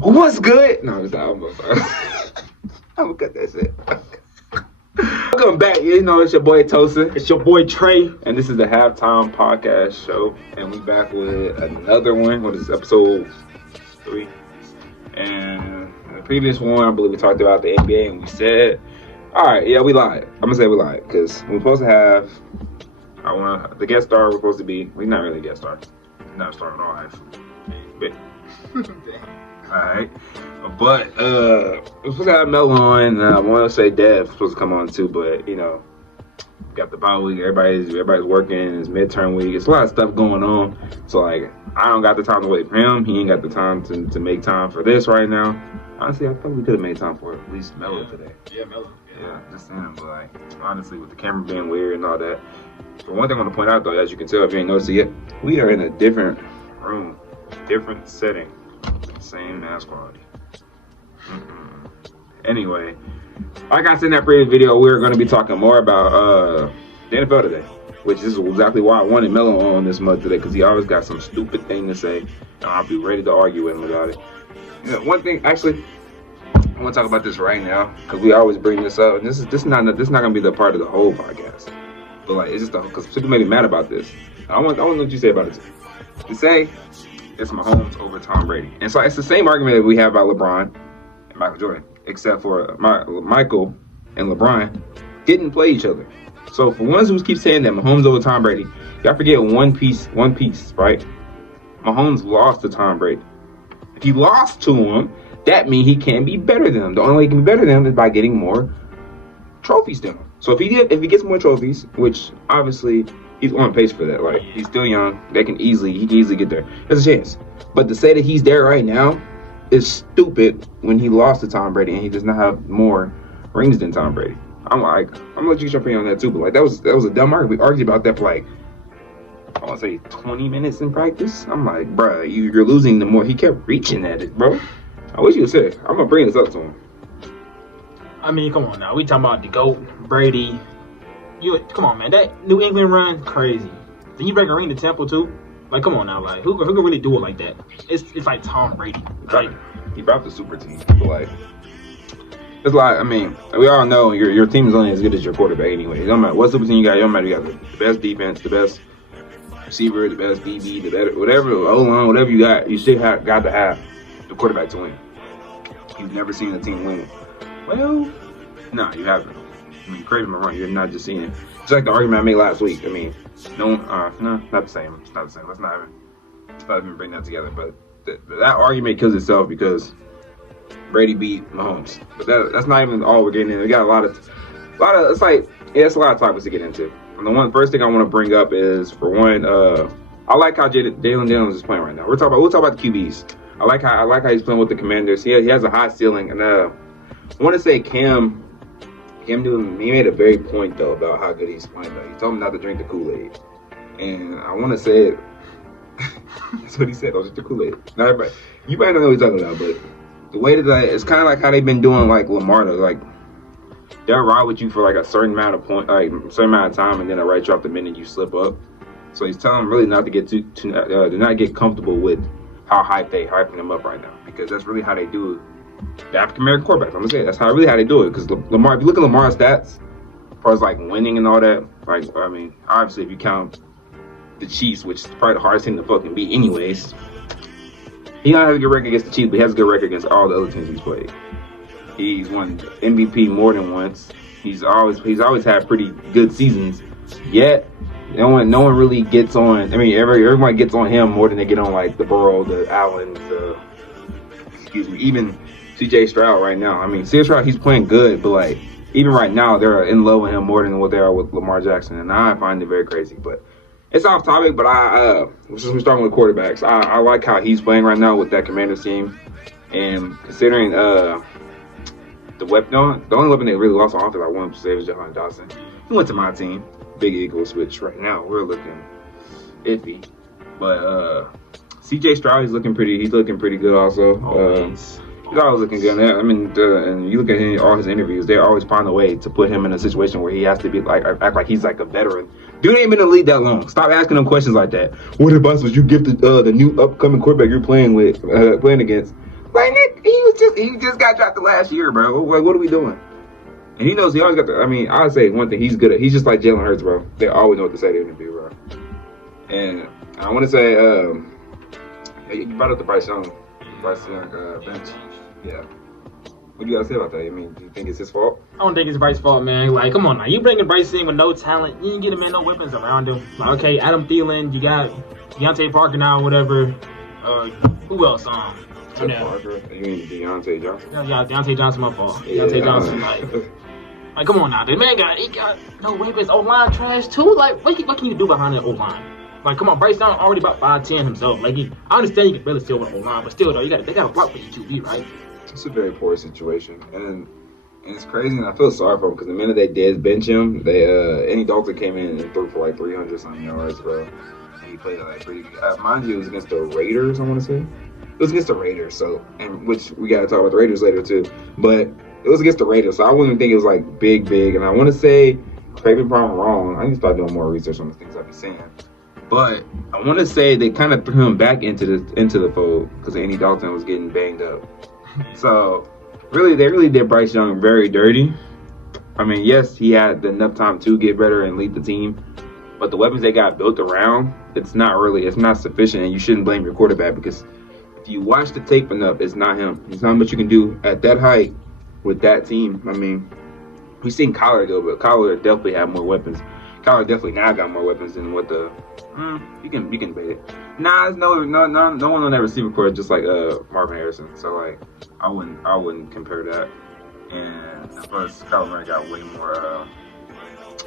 What's good? No, I'm sorry. I'm gonna cut that shit. Welcome back. You know, it's your boy Tosa. It's your boy Trey. And this is the Halftime Podcast Show. And we back with another one. What is episode 3? And in the previous one, I believe we talked about the NBA and we said, alright, yeah, we lied. I'm gonna say we lied. Because we're supposed to have the guest star we're supposed to be. We're not really a guest star. Not a star at all, actually. But alright. But we're supposed to have Mel on, and I want to say Dev supposed to come on too, but you know, got the bye week, everybody's working, it's midterm week, it's a lot of stuff going on. So like I don't got the time to wait for him, he ain't got the time to make time for this right now. Honestly, I thought we could have made time for at least Mello today. Yeah, Mello. Yeah, just saying, but like honestly with the camera being weird and all that. But one thing I want to point out though, as you can tell if you ain't noticed it yet, we are in a different room, different setting, same ass quality. Anyway, like I said in that previous video, we're going to be talking more about the NFL today, which is exactly why I wanted Melo on this month today, because he always got some stupid thing to say, and I'll be ready to argue with him about it. You know, one thing, actually, I want to talk about this right now, because we always bring this up, and this is not going to be the part of the whole podcast, but like it's just because people may be mad about this. I want to know what you say about it. You say it's Mahomes over Tom Brady, and so it's the same argument that we have about LeBron. Michael Jordan, except for Michael and LeBron didn't play each other. So for ones who keep saying that Mahomes over Tom Brady, y'all forget one piece, right? Mahomes lost to Tom Brady. If he lost to him, that means he can't be better than him. The only way he can be better than him is by getting more trophies than him. So if he gets more trophies, which obviously he's on pace for that. Like he's still young, he can easily get there. There's a chance. But to say that he's there right now is stupid when he lost to Tom Brady and he does not have more rings than Tom Brady. I'm gonna let you jump in on that too, but like that was a dumb argument. We argued about that for like I want to say 20 minutes in practice. I'm like, bruh, you're losing the more. He kept reaching at it, bro. I wish you would say. I'm gonna bring this up to him. I mean, come on now. We talking about the GOAT, Brady. Come on, man. That New England run, crazy. Then you bring a ring to Temple too. Like, come on now, like, who can really do it like that? It's like Tom Brady. Like, he brought the super team, but like, it's like, I mean, we all know your team is only as good as your quarterback anyway. It don't matter what super team you got, it don't matter. You got the best defense, the best receiver, the best DB, the better, whatever, O-line, whatever you got, you should got to have the quarterback to win. You've never seen a team win. Well, no, you haven't. I mean, correct me if I'm wrong, you're not just seeing it. It's like the argument I made last week. I mean, no, not the same. It's not the same. Let's not even bring that together. But that argument kills itself because Brady beat Mahomes. But that's not even all we're getting in. We got a lot of. It's like it's a lot of topics to get into. And the first thing I want to bring up is for one, I like how Jalen Daniels is playing right now. We'll talk about the QBs. I like how he's playing with the Commanders. He has a high ceiling, and I want to say Cam Newton, he made a very point though about how good he's playing. Though. He told him not to drink the Kool-Aid, and I want to say it. That's what he said. Don't drink the Kool-Aid. Now, everybody, you might not know what he's talking about, but the way that it's kind of like how they've been doing like Lamar. Like they'll ride with you for like a certain amount of time, and then they'll write you off the minute you slip up. So he's telling them really not to get to not get comfortable with how hyping them up right now, because that's really how they do it. The African American quarterbacks, I'm gonna say that's how they do it. Because Lamar, if you look at Lamar's stats, as far as like winning and all that, like I mean, obviously if you count the Chiefs, which is probably the hardest team to fucking beat, anyways, he don't have a good record against the Chiefs, but he has a good record against all the other teams he's played. He's won MVP more than once. He's always had pretty good seasons. Yet no one really gets on. I mean, everyone gets on him more than they get on like the Burrow, the Allen, even CJ Stroud right now. I mean, CJ Stroud, he's playing good, but like even right now, they're in love with him more than what they are with Lamar Jackson, and I find it very crazy. But it's off topic. But since we're starting with quarterbacks, I like how he's playing right now with that Commanders team, and considering the only weapon they really lost on offense, I want to say, was Jahan Dawson. He went to my team, Big Eagles, which right now we're looking iffy, but CJ Stroud, he's looking pretty good also. He's always looking good. I mean, and you look at all his interviews, they always find a way to put him in a situation where he has to be like act like he's like a veteran. Dude ain't been in the league that long. Stop asking him questions like that. What advice would you give the new upcoming quarterback you're playing against? Like Nick, he just got drafted last year, bro. Like, what are we doing? And he knows he always got the. I mean, I'd say one thing he's good at. He's just like Jalen Hurts, bro. They always know what to say to interview, bro. And I want to say, you brought up the Bryce Young bench. Yeah. What do you gotta say about that? I mean, do you think it's his fault? I don't think it's Bryce's fault, man. Like, come on now. You bringing Bryce in with no talent. You didn't get him in no weapons around him. Like, okay, Adam Thielen, you got Deontay Parker now, whatever. Who else? Parker. You mean Deontay Johnson? Yeah, Deontay Johnson, my fault. Yeah. Deontay Johnson, like, come on now. The man got no weapons. O-line trash, too. Like, what can you do behind the O-line? Like, come on, Bryce Young already about 5'10" himself. Like, I understand you can barely steal with O-line, but still, though, they got to block for you QB, right? It's a very poor situation, and it's crazy, and I feel sorry for him because the minute they did bench him, Andy Dalton came in and threw for like 300 something yards, bro. And he played like pretty good. Mind you, it was against the Raiders, I want to say. It was against the Raiders, so, and which we got to talk about the Raiders later too. But it was against the Raiders, so I wouldn't think it was like big. And I want to say, correct me if I'm wrong, I need to start doing more research on the things I be saying. But I want to say they kind of threw him back into the fold because Andy Dalton was getting banged up. So, really, they really did Bryce Young very dirty. I mean, yes, he had enough time to get better and lead the team, but the weapons they got built around, it's not sufficient, and you shouldn't blame your quarterback because if you watch the tape enough, it's not him. There's not much you can do at that height with that team. I mean, we've seen Kyler go, but Kyler definitely had more weapons. Kyler definitely now got more weapons than what the you can debate it. Nah, no one on that receiver core just like Marvin Harrison. So like I wouldn't compare that. And plus Kyler Murray got way more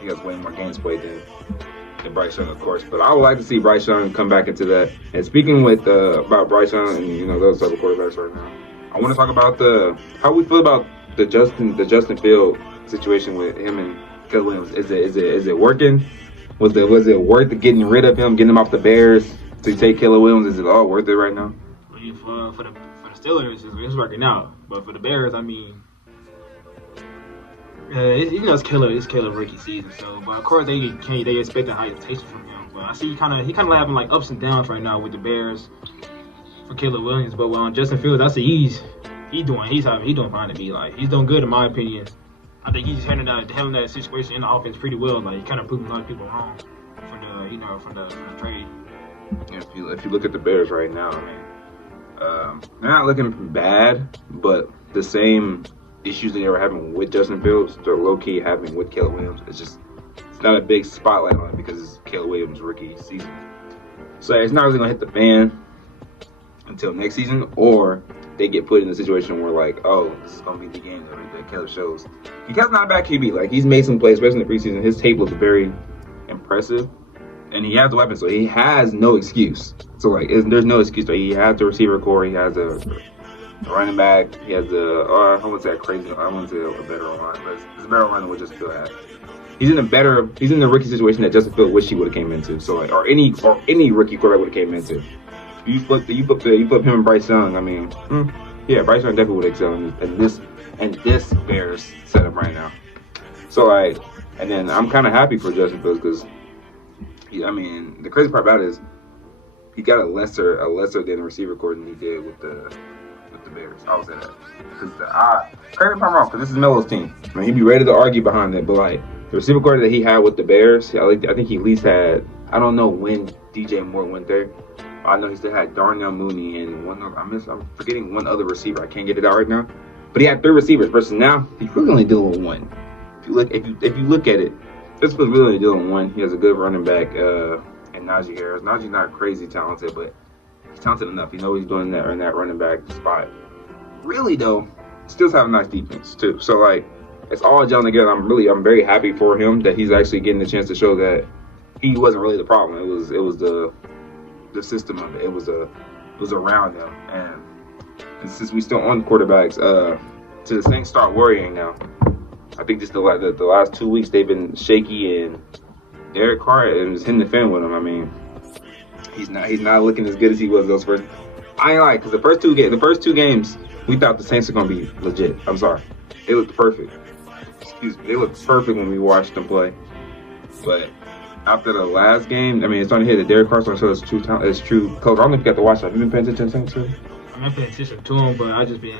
he has way more games played than Bryce Young, of course. But I would like to see Bryce Young come back into that. And speaking with about Bryce Young and those type of quarterbacks right now, I want to talk about how we feel about the Justin Field situation with him and Caleb Williams. Is it working? Was it worth getting rid of him, getting him off the Bears to take Caleb Williams? Is it all worth it right now? For the Steelers, it's working out. But for the Bears, I mean, it's Caleb rookie season. So, but of course they expect a high expectations from him. But I see he kind of having like ups and downs right now with the Bears for Caleb Williams. But on Justin Fields, I see he's doing fine to me. Like he's doing good in my opinion. I think he's handling that situation in the offense pretty well. Like he kind of proving a lot of people wrong from the trade. If you look at the Bears right now, I mean, they're not looking bad, but the same issues they were having with Justin Fields, they're low key having with Caleb Williams. It's not a big spotlight on it because it's Caleb Williams' rookie season. So it's not really gonna hit the fan until next season, or they get put in a situation where like, oh, this is gonna be the game that Caleb shows. Caleb's not a bad QB. Like he's made some plays, especially in the preseason. His tape looks very impressive, and he has the weapons, so he has no excuse. So like, there's no excuse. So he has the receiver core. He has a running back. He has I wouldn't say crazy. I wouldn't say a better line, but it's a better line than what Justin Field had. He's in the rookie situation that Justin Field wish he would have came into. So like, or any rookie quarterback would have came into. You flip him and Bryce Young. I mean, yeah, Bryce Young definitely would excel in this Bears setup right now. So and then I'm kind of happy for Justin Fields because, I mean, the crazy part about it is he got a lesser than receiver core than he did with the Bears. I would say that because correct me if I'm wrong, because this is Melo's team. I mean, he'd be ready to argue behind it, but like the receiver core that he had with the Bears, I think he at least had. I don't know when DJ Moore went there. I know he still had Darnell Mooney and I'm forgetting one other receiver. I can't get it out right now. But he had 3 receivers versus now he's really only dealing with 1. If you look at it, this was really only dealing with 1. He has a good running back and Najee Harris. Najee's not crazy talented, but he's talented enough. You know he's doing that in that running back spot. Really though, still have a nice defense too. So like it's all gelling together. I'm very happy for him that he's actually getting the chance to show that he wasn't really the problem. It was the system of it. It was around him, and since we still on quarterbacks, to the Saints start worrying now. I think just the last 2 weeks they've been shaky, and Derek Carr is hitting the fan with him. I mean, he's not looking as good as he was those first. I ain't like because the first two games we thought the Saints were gonna be legit. I'm sorry, they looked perfect. Excuse me, they looked perfect when we watched them play, but after the last game, I mean, it's starting to hit the Derek Carr starting to show his true color. I don't know if you got to watch that. Have you been paying attention to it? I mean, I pay attention to them, but I just been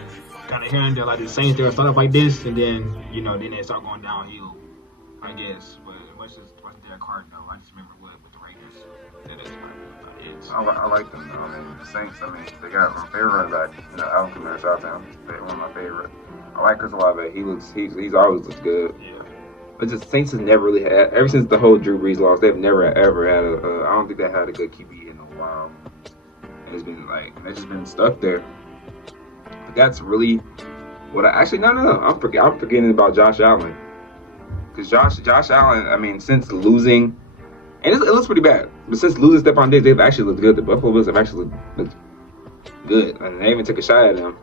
kind of hearing that like the Saints they'll start off like this, and then then they start going downhill. I guess, but what's their card though? I just remember with the Raiders. So that is about it. I like them though. I mean, the Saints. I mean, they got my favorite running back. Alvin Kamara, shout out to him. They're one of my favorite. I like Chris Olave. He's always looked good. Yeah. But the Saints has never really had, ever since the whole Drew Brees loss, they've never ever had I don't think they had a good QB in a while. And it's been they've just been stuck there. But that's really what no. I'm forgetting about Josh Allen. Because Josh Allen, I mean, since losing, and it looks pretty bad, but since losing Stephon Diggs, they've actually looked good. The Buffalo Bills have actually looked good. And they even took a shot at him.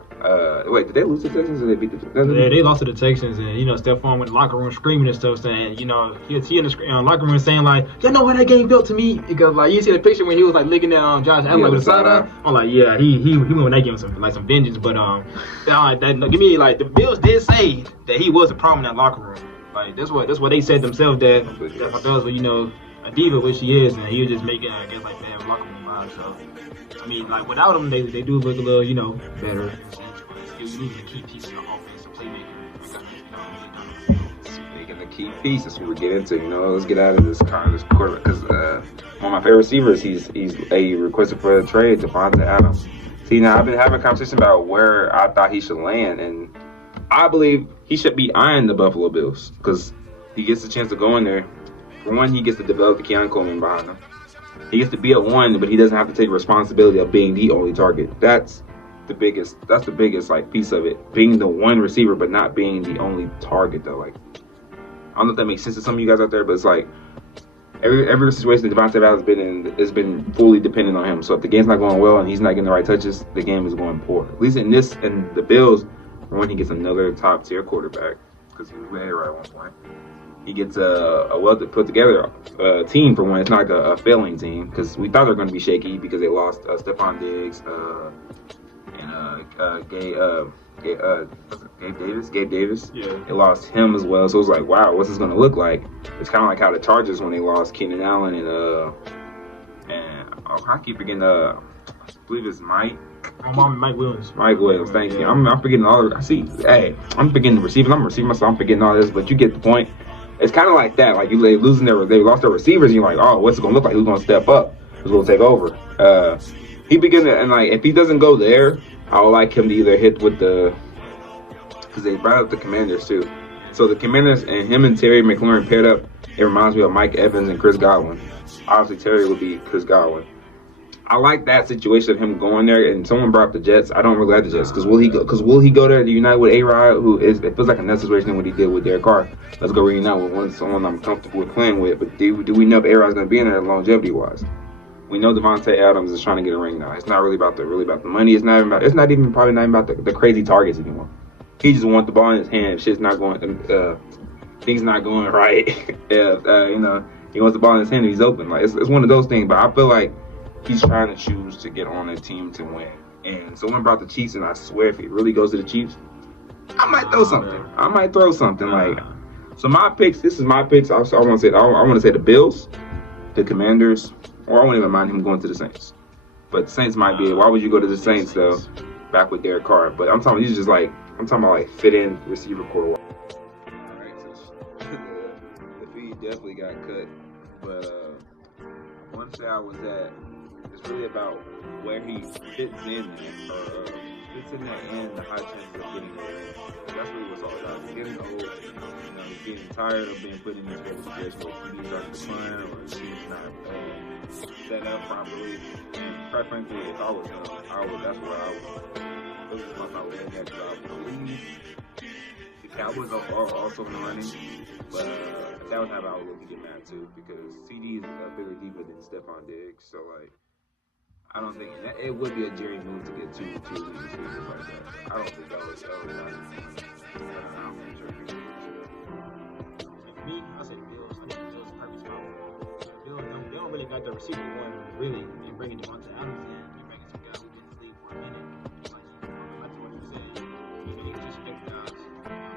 Wait, did they lose to the Texans or they beat the Texans? Yeah, they lost to the Texans, and Stephon went in the locker room screaming and stuff, saying, he in the locker room saying like, "You know what that game built to me?" Because like you see the picture when he was like licking at Josh Allen with the side eye. I'm like, yeah, he went with that game with some vengeance, but give me like the Bills did say that he was a problem in that locker room. Like that's what they said themselves that was a diva, which he is, and he was just making I guess like bad locker room vibes. So I mean, like without him, they do look a little better. You need to keep pieces of offense, a playmaker. Speaking of key pieces, that's what we get into. Let's get out of this quarterback because one of my favorite receivers, he's a requested for a trade, Devontae Adams. See, now I've been having a conversation about where I thought he should land, and I believe he should be eyeing the Buffalo Bills because he gets a chance to go in there. For one, he gets to develop the Keon Coleman behind him. He gets to be a one, but he doesn't have to take responsibility of being the only target. That's the biggest piece of it. Being the one receiver, but not being the only target though. Like, I don't know if that makes sense to some of you guys out there, but it's like every situation that Devontae Adams has been in has been fully dependent on him. So if the game's not going well and he's not getting the right touches, the game is going poor. At least in the Bills, when he gets another top tier quarterback, because he was way right at one point. He gets a well put together team for one. It's not like a failing team because we thought they were going to be shaky because they lost Stephon Diggs Gabe Davis. Yeah. They lost him as well. So it was like, wow, what's this going to look like? It's kind of like how the Chargers when they lost Keenan Allen and I keep forgetting I believe it's Mike Williams. Mike Williams, thank you. I'm forgetting all. I'm forgetting the receivers. I'm receiving myself. I'm forgetting all this, but you get the point. It's kind of like that. Like they lost their receivers, and you're like, oh, what's it gonna look like? Who's gonna step up? Who's gonna take over? He began to, and like if he doesn't go there, I would like him to either hit with because they brought up the Commanders too. So the Commanders and him and Terry McLaurin paired up. It reminds me of Mike Evans and Chris Godwin. Obviously, Terry would be Chris Godwin. I like that situation of him going there, and someone brought up the Jets. I don't really like the Jets because will he go there to unite with A-Rod, it feels like a net situation what he did with Derek Carr. Let's go reunite with someone I'm comfortable with playing with. But do we know if A-Rod's going to be in there longevity wise? We know Devontae Adams is trying to get a ring now. It's not really about the money. It's not even about the crazy targets anymore. He just wants the ball in his hand. Shit's not going. Things not going right. He wants the ball in his hand and he's open. Like it's one of those things. But I feel like he's trying to choose to get on a team to win. And someone brought the Chiefs, and I swear if he really goes to the Chiefs, I might throw something. So my picks. This is my picks. I want to say the Bills, the Commanders, or I wouldn't even mind him going to the Saints. But the Saints might be. Why would you go to the Saints though? Back with Derek Carr. But I'm talking. I'm talking about like fit in receiver core. All right, so the feed definitely got cut. But one say I was at. It's really about where he fits in there and the high chances of getting there. That's really what's all about. He's getting old. He's getting tired of being put in this kind of situation where he's starting to decline or his team's not set up properly. And quite frankly, if I was him, that's where I would. Those are my thoughts in that job. The Cowboys are also in the running, but that would have I would look to get mad too because CD is a bigger diva than Stephon Diggs. So like. I don't think it would be a Jerry move to get two receivers like that. I don't think that was I'm pretty sure. For me, I said the Bills. I think the Bills are perfect spot. Bills, they don't really got the receiver one really. They're bringing Devontae Adams in. They're bringing some guys who didn't sleep for a minute. Like what you said, they can just pick guys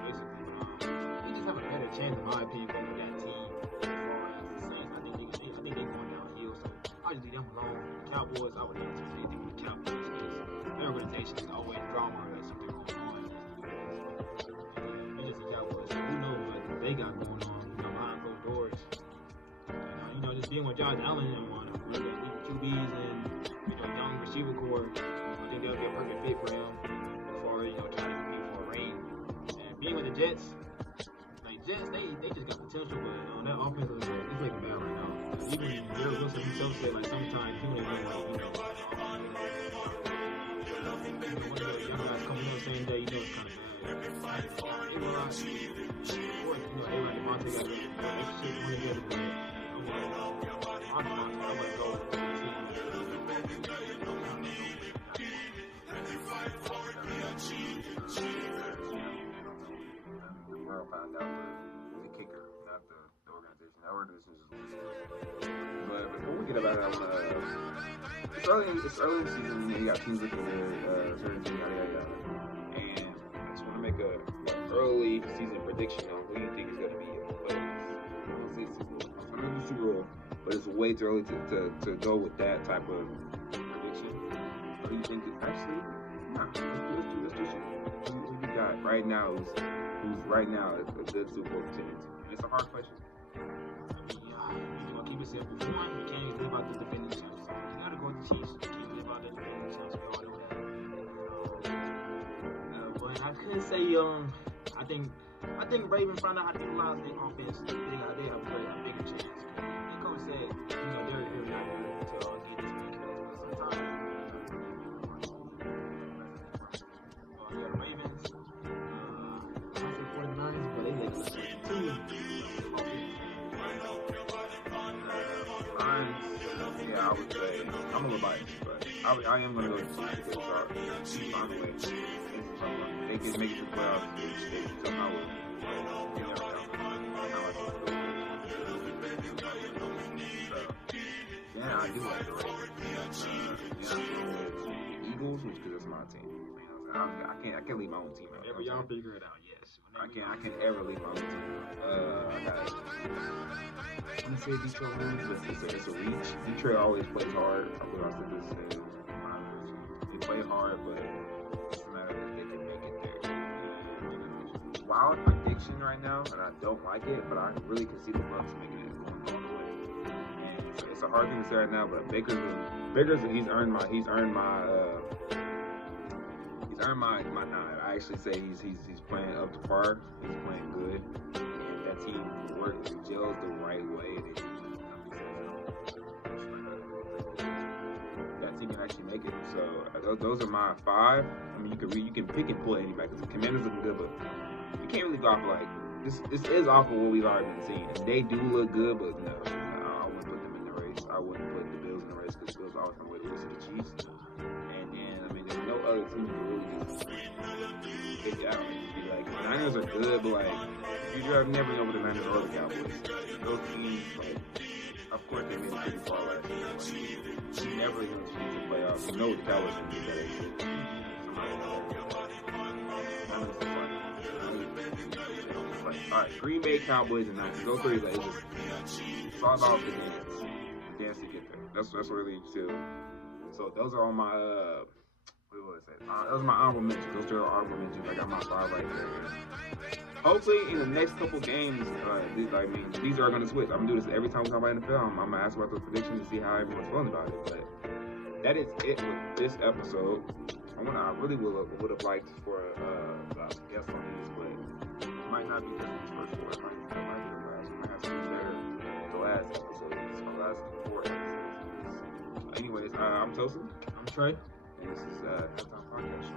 basically. They just have a better chance, in my opinion, going with that team as far as the Saints. I think they're going downhill. So I just leave them alone. Cowboys, I would never touch anything with the Cowboys because they're already organization is always drama or something going on. It's just the Cowboys. So who knows what they got going on, behind closed doors. Just being with Josh Allen and one of the QBs and young receiver core, I think that'll be a perfect fit for him before trying to compete for a ring. And being with the Jets, Jets they just got potential, but that offense is like bad right now. Even Garrett Wilson himself said sometimes he wouldn't even one of the young guys coming in the same day, it's kind of bad. A-Rod, Devontae got extra shit going together, but I'm gonna go with the team. The world found out the kicker, not the organization. The organization is losing. But before we get about that one, it's early in the season. You got teams looking good, certain teams, yada yada yada. And I just want to make an early season prediction on who you think is going to be your playoffs. I'm going to say Super Bowl, but it's way too early to go with that type of prediction. Who you think is actually? Nah, let's do shit. Who you got right now who's right now a good Super Bowl contender? It's a hard question. Keep it simple. For one, you can't live out the defending champs. You gotta go with the Chiefs. You can't live out the defending champs. We all know that. But I could say, I think Ravens find out how to utilize their offense. They have a bigger chance. The coach said, they're here not here to get this big kills. But sometimes, you got the Ravens. I say 49ers, but they look like 2. Yeah, I would say I'm a little biased, but I am going to go to the Chiefs because find a way. They can make it to the playoffs. They somehow will. You never know. Yeah, I do like the Ravens. The Eagles, because it's my team. I can't leave my own team out. Whenever y'all figure it out, yes. I can't ever leave my own team out. I'm gonna say Detroit wins, but it's a reach. Detroit always plays hard. I said this. They play hard, but it's a matter of if they can make it there. Wild prediction right now, and I don't like it, but I really can see the Bucks making it going all the way. And so it's a hard thing to say right now, but Baker's he's earned my nod. I actually say he's playing up to par. He's playing good. And that team works and gels the right way. That team can actually make it. So those are my 5. I mean, you can pick and pull anybody because the Commanders looking good, but you can't really go off like this. This is off of what we've already been seeing. And they do look good, but no, I wouldn't put them in the race. I wouldn't put the Bills in the race because the Bills always come away to lose to the Chiefs. And then there's no other team you can really just pick out. Like the Niners are good, but you never know what the Niners or the Cowboys. Those teams, of course they made it pretty far last year. You never know to get to the playoffs. You know what the Cowboys can do better. Alright, Green Bay Cowboys and Niners. Those 3 it's all about the dance. The dance to get there. That's really too. So those are all my what was I say? Those are my honorable mentions. Those are honorable mentions. I got my 5 right there. Hopefully, in the next couple games, these are going to switch. I'm going to do this every time we talk about NFL. I'm going to ask about those predictions and see how everyone's feeling about it. But that is it with this episode. I really would have liked for a guest on this, but it might not be just this first one. It might be the last. We might have something better the last episode. The last 4 episodes. Anyways, I'm Tosin. I'm Trey. And this is Halftime Podcast.